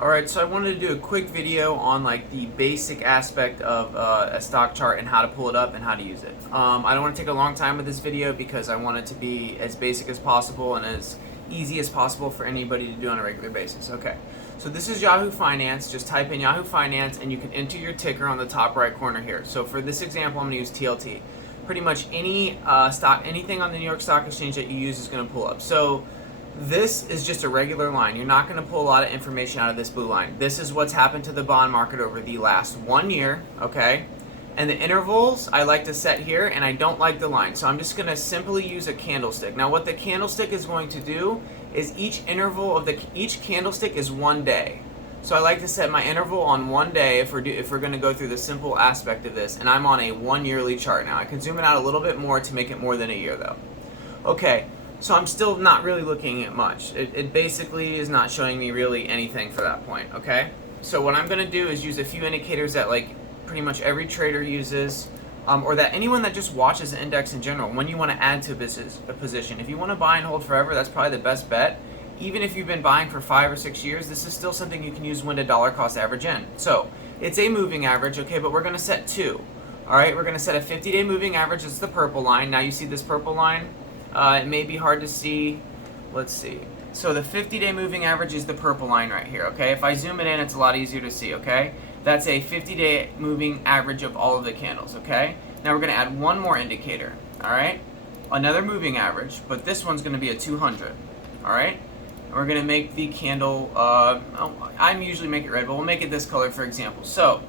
Alright, so I wanted to do a quick video on like the basic aspect of a stock chart and how to pull it up and how to use it. I don't want to take a long time with this video because I want it to be as basic as possible and as easy as possible for anybody to do on a regular basis. Okay, so this is Yahoo Finance. Just type in Yahoo Finance and you can enter your ticker on the top right corner here. So for this example, I'm going to use TLT. Pretty much any stock, anything on the New York Stock Exchange that you use is going to pull up. So this is just a regular line. You're not going to pull a lot of information out of this blue line. This is what's happened to the bond market over the last 1 year, okay? And the intervals I like to set here, and I don't like the line. So I'm just going to simply use a candlestick. Now what the candlestick is going to do is each interval of each candlestick is 1 day. So I like to set my interval on 1 day if we're going to go through the simple aspect of this, and I'm on a 1 yearly chart now. I can zoom it out a little bit more to make it more than a year though. Okay. So I'm still not really looking at much. It basically is not showing me really anything for that point, okay? So what I'm going to do is use a few indicators that like pretty much every trader uses, or that anyone that just watches the index in general, when you want to add to a position. If you want to buy and hold forever, that's probably the best bet. Even if you've been buying for 5 or 6 years, this is still something you can use when to dollar cost average in. So it's a moving average, okay, but we're going to set 2. All right, we're going to set a 50-day moving average. It's the purple line. Now you see this purple line? It may be hard to see. Let's see. So the 50-day moving average is the purple line right here, okay? If I zoom it in, it's a lot easier to see, okay? That's a 50-day moving average of all of the candles, okay? Now we're going to add one more indicator, all right? Another moving average, but this one's going to be a 200, all right? And we're going to make the candle, I usually make it red, but we'll make it this color, for example. So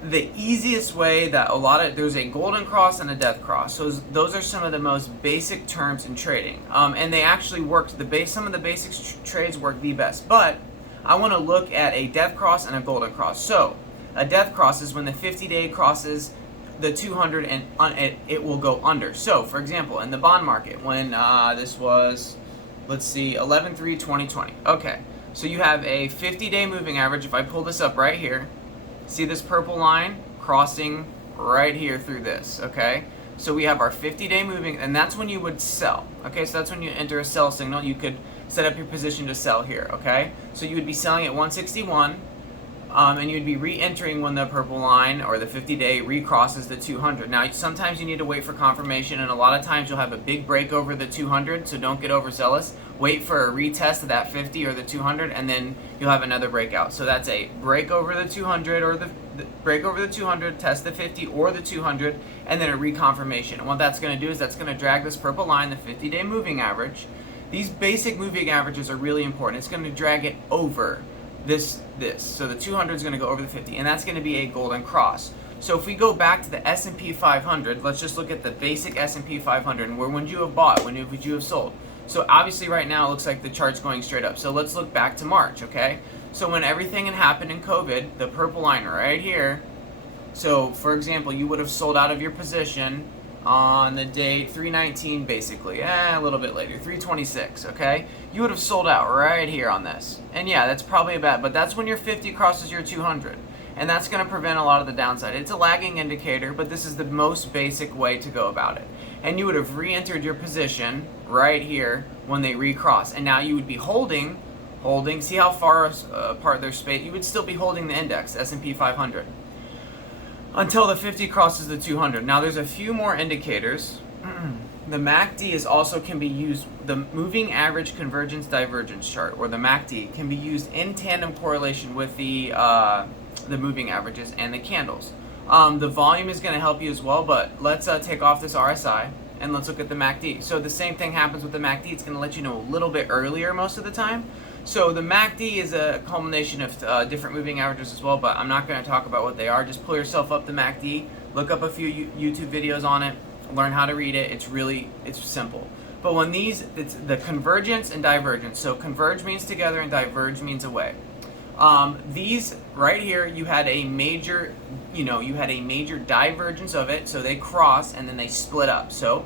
the easiest way that there's a golden cross and a death cross. So those are some of the most basic terms in trading, and they actually work. Some of the basic trades work the best. But I want to look at a death cross and a golden cross. So a death cross is when the 50-day crosses the 200 and it will go under. So for example, in the bond market, when this was, let's see, 11/3/2020. Okay, so you have a 50-day moving average. If I pull this up right here. See this purple line crossing right here through this, okay? So we have our 50-day moving, and that's when you would sell, okay? So that's when you enter a sell signal. You could set up your position to sell here, okay? So you would be selling at 161, and you'd be re-entering when the purple line or the 50-day recrosses the 200. Now, sometimes you need to wait for confirmation, and a lot of times you'll have a big break over the 200, so don't get overzealous. Wait for a retest of that 50 or the 200, and then you'll have another breakout. So that's a break over the 200 or the break over the 200, test the 50 or the 200, and then a reconfirmation. And what that's going to do is that's going to drag this purple line, the 50-day moving average. These basic moving averages are really important. It's going to drag it over this. So the 200 is going to go over the 50, and that's going to be a golden cross. So if we go back to the S&P 500, let's just look at the basic S&P 500, and where would you have bought, when would you have sold? So obviously right now it looks like the chart's going straight up. So let's look back to March, okay? So when everything had happened in COVID, the purple line right here, so for example, you would have sold out of your position on the date 3/19 basically, a little bit later, 3/26, okay? You would have sold out right here on this. And yeah, that's probably a bad, but that's when your 50 crosses your 200. And that's going to prevent a lot of the downside. It's a lagging indicator, but this is the most basic way to go about it. And you would have re-entered your position right here when they recross. And now you would be holding, see how far apart their space, you would still be holding the index, S&P 500, until the 50 crosses the 200. Now there's a few more indicators. The MACD is also can be used, the moving average convergence divergence chart, or the MACD, can be used in tandem correlation with the moving averages and the candles. The volume is going to help you as well, but let's take off this RSI and let's look at the MACD. So the same thing happens with the MACD. It's going to let you know a little bit earlier most of the time. So the MACD is a culmination of different moving averages as well, but I'm not going to talk about what they are. Just pull yourself up the MACD, look up a few YouTube videos on it, learn how to read it. It's simple. But when it's the convergence and divergence. So converge means together and diverge means away. These right here, you had a major divergence of it, so they cross and then they split up. So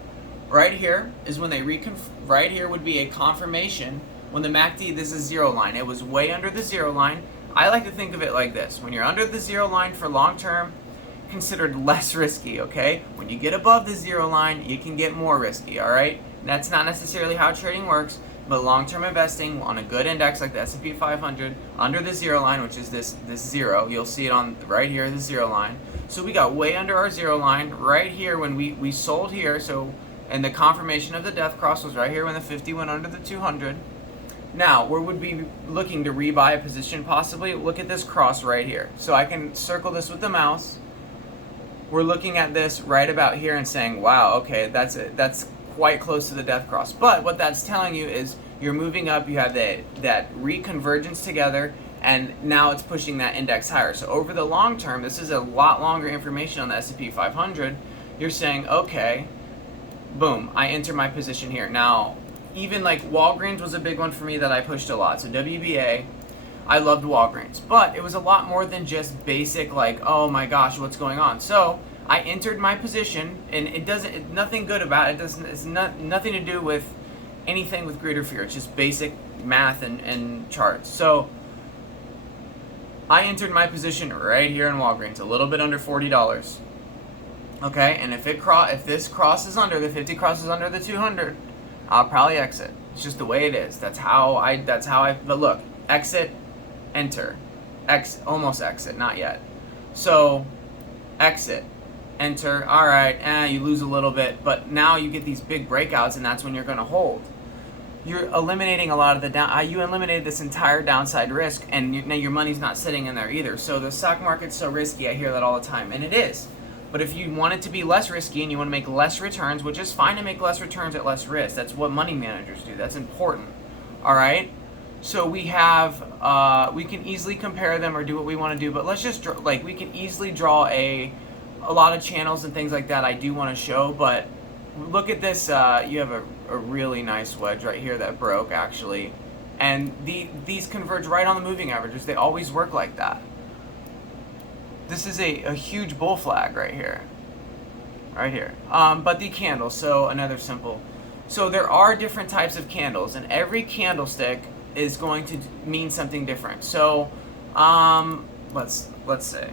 right here is when they right here would be a confirmation when the MACD, this is zero line. It was way under the zero line. I like to think of it like this. When you're under the zero line for long term, considered less risky, okay? When you get above the zero line, you can get more risky, all right? That's not necessarily how trading works, but long-term investing on a good index like the S&P 500 under the zero line, which is this zero, you'll see it on right here, the zero line. So we got way under our zero line right here when we sold here. So, and the confirmation of the death cross was right here when the 50 went under the 200. Now, where would we be looking to rebuy a position possibly? Look at this cross right here. So I can circle this with the mouse. We're looking at this right about here and saying, wow, okay, that's quite close to the death cross. But what that's telling you is you're moving up, you have that reconvergence together, and now it's pushing that index higher. So over the long term, this is a lot longer information on the S&P 500. You're saying, okay, boom, I enter my position here. Now, even like Walgreens was a big one for me that I pushed a lot. So WBA, I loved Walgreens, but it was a lot more than just basic like, oh my gosh, what's going on? So I entered my position, and nothing good about it. It's nothing to do with anything with greed or fear. It's just basic math and charts. So I entered my position right here in Walgreens, a little bit under $40. Okay, and if this crosses under the 50, crosses under the 200, I'll probably exit. It's just the way it is. That's how I. But look, exit, enter, almost exit, not yet. So, exit, enter. All right, you lose a little bit, but now you get these big breakouts, and that's when you're going to hold. You're eliminating a lot of the down. You eliminated this entire downside risk, and now your money's not sitting in there either. So the stock market's so risky. I hear that all the time, and it is. But if you want it to be less risky and you want to make less returns, which is fine to make less returns at less risk. That's what money managers do. That's important. All right. So we have, we can easily compare them or do what we want to do. But let's just we can easily draw a lot of channels and things like that. I do want to show, but look at this. You have a really nice wedge right here that broke actually, and these converge right on the moving averages. They always work like that. This is a huge bull flag right here. But the candles, so another simple. So there are different types of candles, and every candlestick is going to mean something different. So let's say.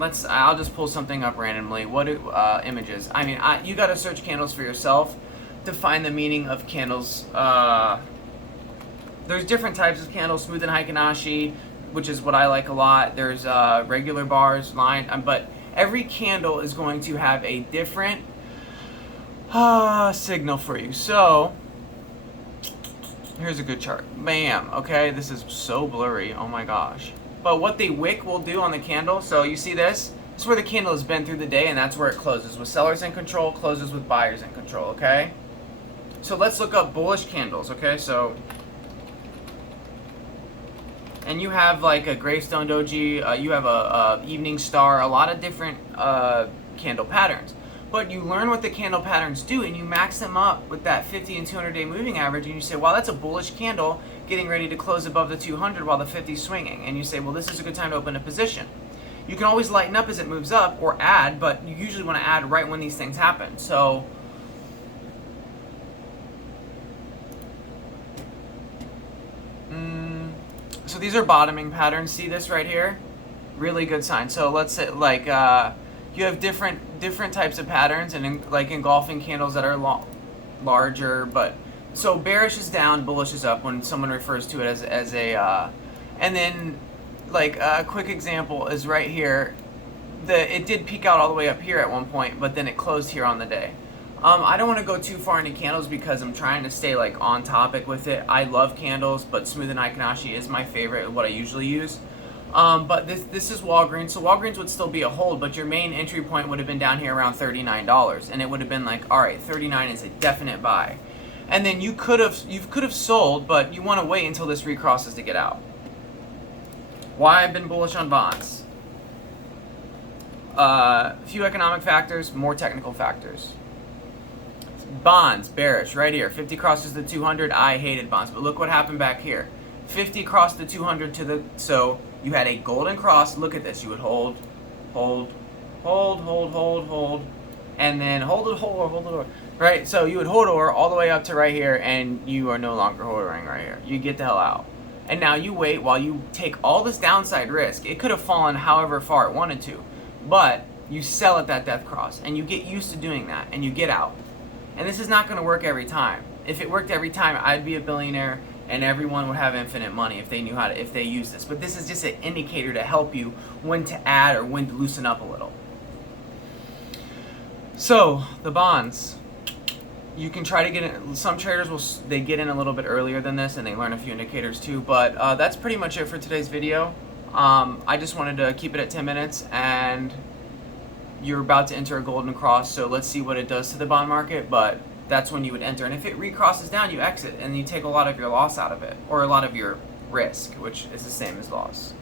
I'll just pull something up randomly. What do images? I mean, you got to search candles for yourself to find the meaning of candles. There's different types of candles, smooth and Heikin-Ashi, which is what I like a lot. There's regular bars, line, but every candle is going to have a different signal for you. So here's a good chart. Bam. Okay, this is so blurry. Oh my gosh. But what the wick will do on the candle, so you see this? This is where the candle has been through the day, and that's where it closes. With sellers in control, closes with buyers in control, okay? So let's look up bullish candles, okay? So, and you have like a gravestone doji, you have a evening star, a lot of different candle patterns. But you learn what the candle patterns do, and you max them up with that 50 and 200 day moving average, and you say, wow, that's a bullish candle getting ready to close above the 200 while the 50 is swinging. And you say, well, this is a good time to open a position. You can always lighten up as it moves up or add, but you usually want to add right when these things happen. So so these are bottoming patterns. See this right here? Really good sign. So let's say like you have different types of patterns, and like engulfing candles that are larger. But so bearish is down, bullish is up when someone refers to it as a and then like a quick example is right here. It did peak out all the way up here at one point, but then it closed here on the day. I don't want to go too far into candles because I'm trying to stay like on topic with it. I love candles, but smooth and Heikin-Ashi is my favorite, what I usually use. But this is Walgreens, so Walgreens would still be a hold, but your main entry point would have been down here around $39, and it would have been like, all right, 39 is a definite buy. And then you could have sold, but you want to wait until this recrosses to get out. Why I've been bullish on bonds? Few economic factors, more technical factors. Bonds, bearish, right here. 50 crosses the 200. I hated bonds, but look what happened back here. 50 crossed the 200 to the, so you had a golden cross. Look at this. You would hold, and then hold it, right? So you would hold over all the way up to right here, and you are no longer holding right here. You get the hell out. And now you wait while you take all this downside risk. It could have fallen however far it wanted to, but you sell at that death cross, and you get used to doing that, and you get out. And this is not going to work every time. If it worked every time, I'd be a billionaire and everyone would have infinite money if they knew how to, if they use this. But this is just an indicator to help you when to add or when to loosen up a little. So the bonds, you can try to get in. Some traders they get in a little bit earlier than this and they learn a few indicators too. But that's pretty much it for today's video. I just wanted to keep it at 10 minutes, and you're about to enter a golden cross, so let's see what it does to the bond market. But that's when you would enter, and if it recrosses down, you exit and you take a lot of your loss out of it, or a lot of your risk, which is the same as loss.